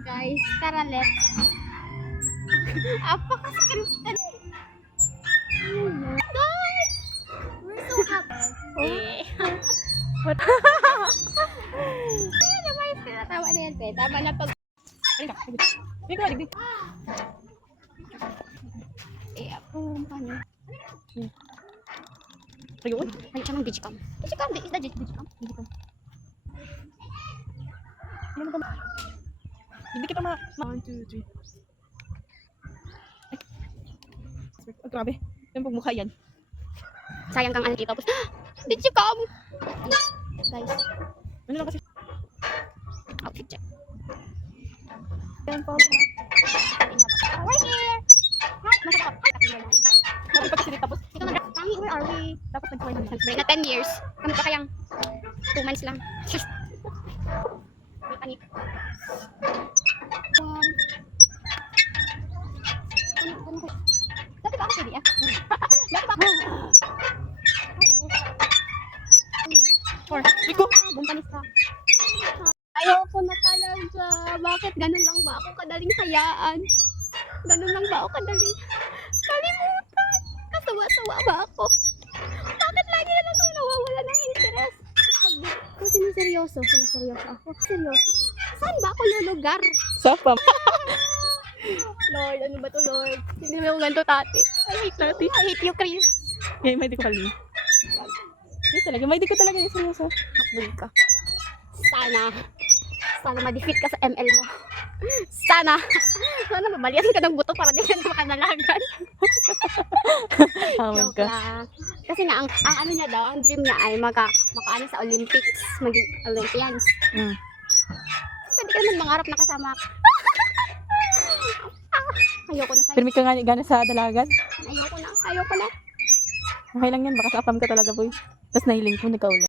guys. Tara, let's. Apaka-scripted. Guys! We're so happy. What? Ayun naman yung tinatawa na yan, te. Tama na pag... ako, paano? Ayun. Ay, siya ng digicam. Digicam, is that digicam? Digicam. Ano ba? Hindi kita 1, 2, 3. Ay. Oh, grabe. Yung pagmukha yan. Sayang kang ano dito. Tapos, digicam! Guys, Ano lang kasi? outfit check. Yan po. We're here! Hi! Masarap. Hi! Grabe pa kasi tapos. Ikaw na, Tangi, where are we? Tapos nag-try naman. Nag-break na 10 years. Kami pa kayang 2 months lang. May panik. Dati ba ako pwede ah? Dati ba ako? Iko. Bumpanis ka. Ayoko na talaga. Bakit ganun lang ba ako kadaling hayaan? Ganun lang ba ako kadaling kalimutan? Kasawa-sawa ba ako? Bakit lagi na lang ako nawawala ng interest? Kung siniseryoso ako. Seryoso? Saan ba ako lulugar? Sapa. Lord, ano ba to, Lord? Hindi mo ganito, tati. I hate Tati? I hate you, Chris. Yan, may di ko kalmi. Hindi talaga. May di ko talaga yung seryoso. Hakbol ka. Sana ma-defeat ka sa ML mo. Sana mabalian ka ng buto para di ka na makanalagan. Hamad Joke ka. lang. Kasi nga, ang ano niya daw, ang dream niya ay makaano sa Olympics, maging Olympians. Mm. Pwede ka naman mangarap na kasama ako. Ayoko na sa'yo. Pero may ka nga gana sa dalagan. Ayoko na. Okay lang yan. Baka sa apam ka talaga, boy. Tapos nahiling ko, nagkaula.